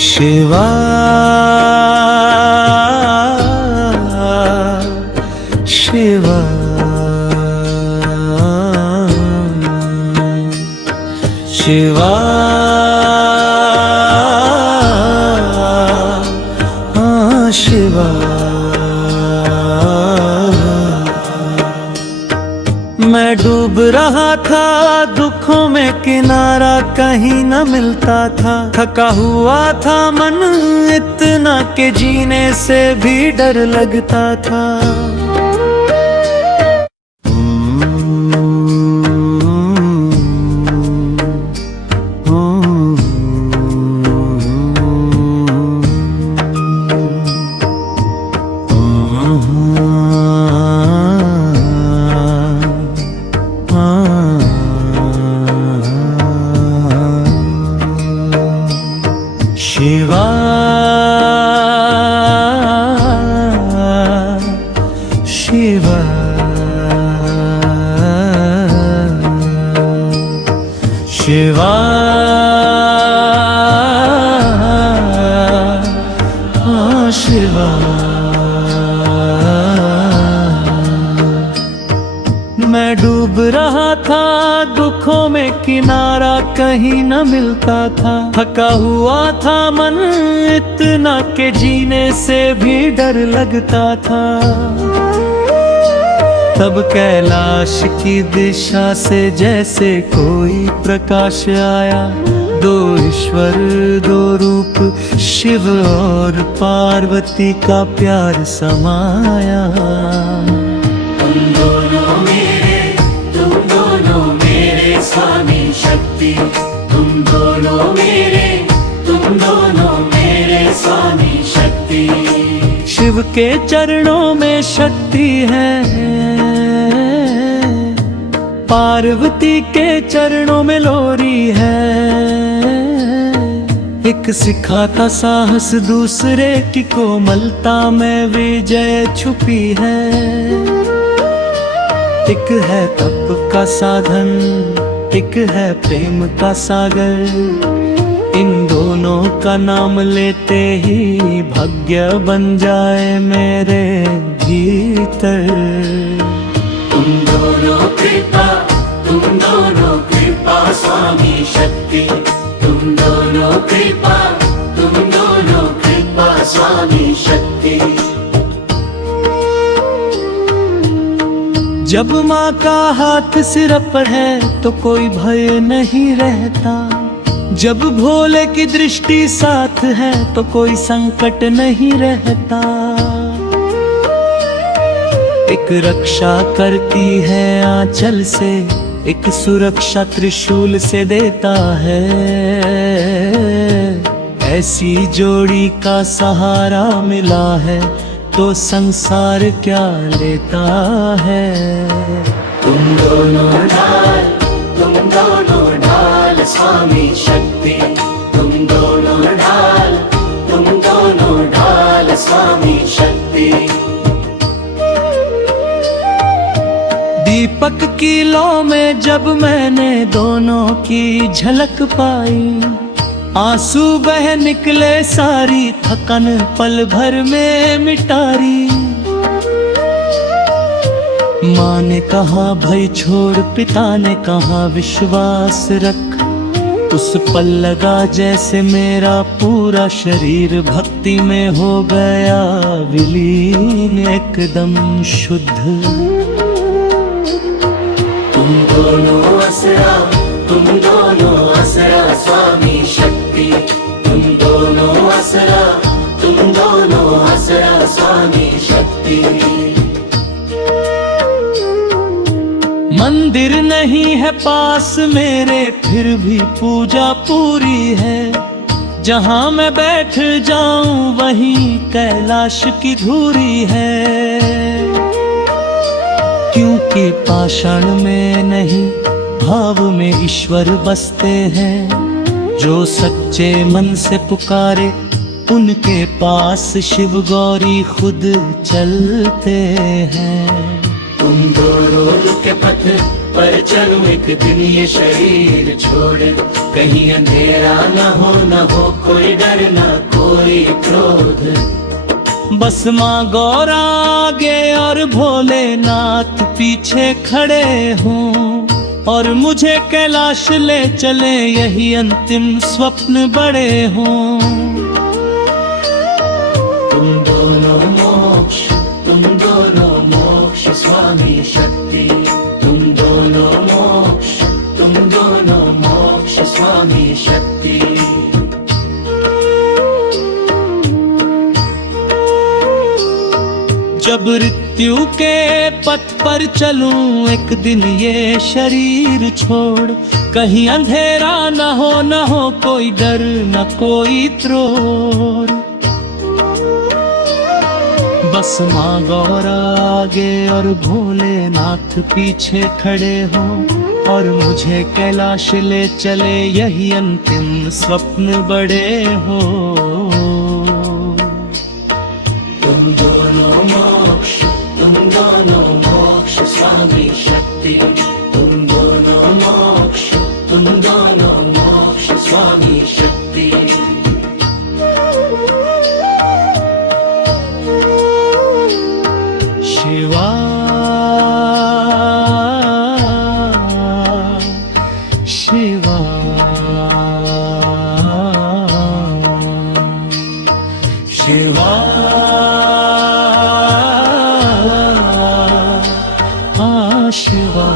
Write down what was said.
शिवा शिवा शिवा शिवा। मैं डूब रहा था दुखों में, किनारा कहीं न मिलता था। थका हुआ था मन इतना के जीने से भी डर लगता था। शिवा शिवा शिवा शिवा। मैं डूब रहा था दुखों में, किनारा कहीं न मिलता था। थका हुआ था मन इतना के जीने से भी डर लगता था। तब कैलाश की दिशा से जैसे कोई प्रकाश आया। दो ईश्वर दो रूप, शिव और पार्वती का प्यार समाया। तुम दोनों मेरे स्वामी शक्ति। तुम दोनों मेरे स्वामी शक्ति। शिव के चरणों में शक्ति है, पार्वती के चरणों में लोरी है। एक सिखाता साहस, दूसरे की कोमलता में विजय छुपी है। एक है तप का साधन, एक है प्रेम का सागर। इन दोनों का नाम लेते ही भाग्य बन जाए मेरे भीतर। तुम दोनों कृपा स्वामी शक्ति। तुम दोनों कृपा स्वामी शक्ति। जब माँ का हाथ सिर पर है तो कोई भय नहीं रहता। जब भोले की दृष्टि साथ है तो कोई संकट नहीं रहता। एक रक्षा करती है आंचल से, एक सुरक्षा त्रिशूल से देता है। ऐसी जोड़ी का सहारा मिला है तो संसार क्या लेता है। तुम दोनों ढाल स्वामी शक्ति। तुम दोनों ढाल स्वामी शक्ति। दीपक की लौ में जब मैंने दोनों की झलक पाई, आंसू बह निकले सारी थकन पल भर में मिटारी। माँ ने कहा भई छोड़, पिता ने कहा विश्वास रख। उस पल लगा जैसे मेरा पूरा शरीर भक्ति में हो गया विलीन, एकदम शुद्ध। तुम दोनों असरा स्वामी शक्ति। तुम दोनों असरा स्वामी शक्ति। मंदिर नहीं है पास मेरे, फिर भी पूजा पूरी है। जहाँ मैं बैठ जाऊं वहीं कैलाश की धूरी है। क्योंकि पाषाण में नहीं भाव में ईश्वर बसते हैं। जो सच्चे मन से पुकारे उनके पास शिव गौरी खुद चलते हैं। तुम दो रोल के पथ पर चलो, एक दिन ये शरीर छोड़। कहीं अंधेरा न हो कोई डर न कोई क्रोध। बस माँ गौरा आगे और भोलेनाथ पीछे खड़े हों, और मुझे कैलाश ले चले यही अंतिम स्वप्न बड़े हों। तुम दोनों मोक्ष स्वामी शक्ति। तुम दोनों मोक्ष स्वामी शक्ति। जब मृत्यु के पथ पर चलूं एक दिन ये शरीर छोड़, कहीं अंधेरा न हो कोई डर न कोई त्रोर। बस माँ गौरा आगे और भोलेनाथ पीछे खड़े हो, और मुझे कैलाश ले चले यही अंतिम स्वप्न बड़े हो। तुम दोनों मोक्ष स्वामी शक्ति। तुम दोनों मोक्ष स्वामी शक्ति। शिवा शिवा शिवा शिवा।